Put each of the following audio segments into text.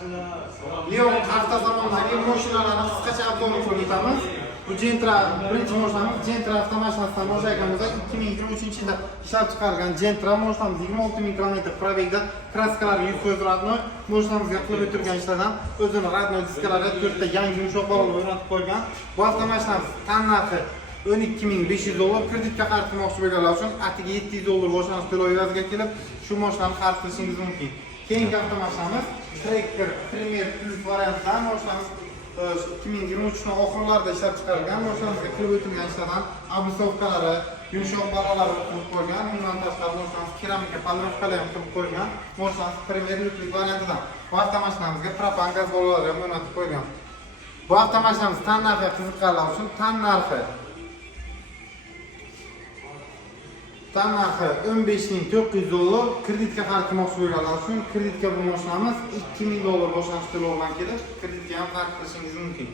Leon avtosalondagi mashinalarni qisqacha obzorni qilib o'tamiz. Bu Gentra birinchi mashinamiz Gentra avtomashinasidan boshlayotganmiz. 2023-yilda ishlab chiqarilgan Gentra mashinamiz 26000 km probegda kraskalari 100% radnoy. Mashinamizga qilib o'tirgan ishlardan o'zini radnoy diskalari 4 ta yangi yumshoq balolar o'rnatib qo'ygan. Bu avtomashinamiz tan narxi $12.500 kreditga xarid qilmoqchi bo'lganlar uchun atiga $700 boshlanish to'loviga kelib, shu mashinani xarid qilishingiz mumkin. Keyingi avtomashinamiz Tracker Premier Plus variantidan mashinamiz 2023 yil oxirlarida ishlab chiqarilgan. Mashinamizga qilib o'tilgan ishlardan oblisovkalari, yumshoq balonlar qo'yib qo'ygan. Bundan tashqari mashinamiz keramika podrovkalar ham qilib qo'ygan. Mashinamiz Premier Plus variantidan. Bu avtomashinamizga propan gaz balonlari ham o'rnatib qo'ygan. Bu avtomashinamiz tan narxi qiziqqanlar uchun tan narxi $15.900 kreditga xarid qilmoqchi bo'lganlar uchun kreditga bu mashinamiz $2000 boshlanish to'lovi bilan kelib, kreditga ham xarid qilishingiz mumkin.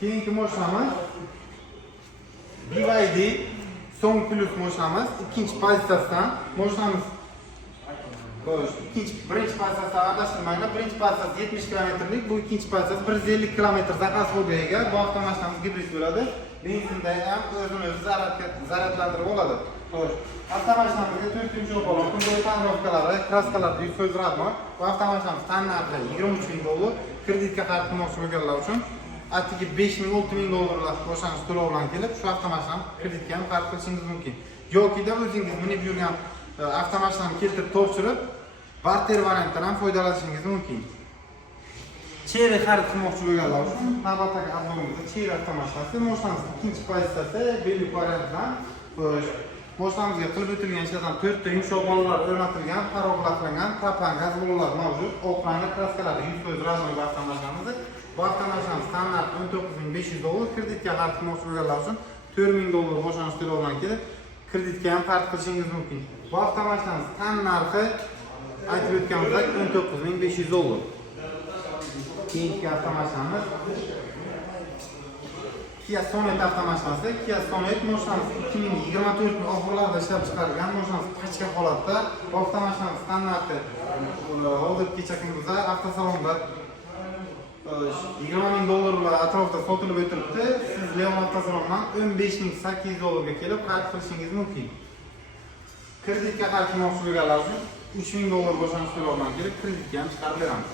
Keyingi mashinamiz BYD Song Plus mashinamiz ikkinchi pozitsiyasidan mashinamiz birinchi pozitsiyasidan adashtirmanglar. Birinchi pozitsiyasi 70 kilometrlik, bu ikkinchi pozitsiyasi 150 kilometr zaxasga ega. Bu avtomashinamiz gibrid bo'ladi. Benzinda ham o'zini zaryadlantirib oladi. Xo'sh, avtomashinamizga 4 yumshoq balon, kundosh podrovkalari, kraskalari 100% radnoy. Bu avtomashinamiz tan narxi $23000 kreditga xarid qilmoqchi bo'lganlar uchun atigi $5000-$6000 boshlanish to'lovi bilan kelib, shu avtomashinani kreditga ham xarid qilishingiz mumkin. Yoki-da o'zingiz minib yurgan avtomashinani keltirib topshirib, barter variantdan ham foydalanishingiz mumkin. Cherry xarid qilmoqchi bo'lganlar uchun navbatdagi obzorimiz Cherry avtomashinasi. Mashinamiz ikkinchi pozitsiyasi bellik variantidan. Mashinamizga qilib o'tilgan ishlardan 4 ta yumshoq balonlar o'rnatilgan, paroglatlangan propan gaz balonlar mavjud. Oq rangli kraskalari 100% radnoy avtomashinamiz. Bu avtomashinamiz tan narxi $19500 kreditga xarid qilmoqchi bo'lganlar uchun $4000 boshlanish to'lovi bilan kelib, kreditga ham xarid qilishingiz mumkin. Bu avtomashinamiz tan narxi aytib o'tganimizdek $19500. Keyingi avtomashinamiz Kia Sonet avtomashinasi. Kia Sonet mashinamiz 2024 yil oxirlarida ishlab chiqarilgan. Mashinamiz pachka holatda. Bu avtomashinamiz tan narxi hozirgi kecha kunduzda avtosalonda $20000 atrofida sotilib o'tiribdi. Siz Leon avtosalondan $15800 ga kelib xarid qilishingiz mumkin. Kreditga xarid qilmoqchi bo'lganlar uchun $3000 boshlanish to'lovi bilan kelib, kreditga ham chiqarib beramiz.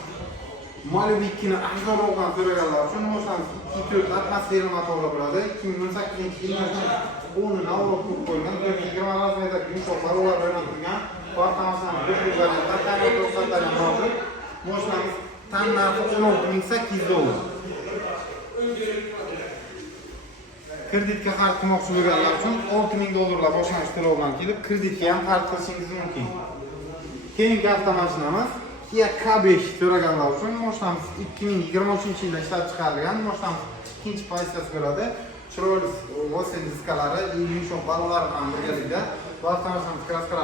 Malibu 2ni arzonroqdan so'raganlar uchun mashinamiz 2.4 atmosfera motorli bo'ladi. 2018-yilda 10 avro qilib qo'yilgan, 20 razmerdagi yumshoq balonlar o'rnatilgan. Bu avtomashinamiz bir variantda ta'mirlash ruxsatlari mavjud. Mashinamiz tan narxi $16800. Kreditga xarid qilmoqchi bo'lganlar uchun $6000 boshlanish to'lovi bilan kelib, kreditga ham xarid qilishingiz mumkin. Keyingi avtomashinamiz Kia K5 so'raganlar uchun mashinamiz 2023-yilda ishlab chiqarilgan. Mashinamiz ikkinchi pozitsiyasi bo'ladi. Chiroyli Vosen diskalari, yumshoq balonlar bilan birgalikda. Bu avtomashinamiz kraskalari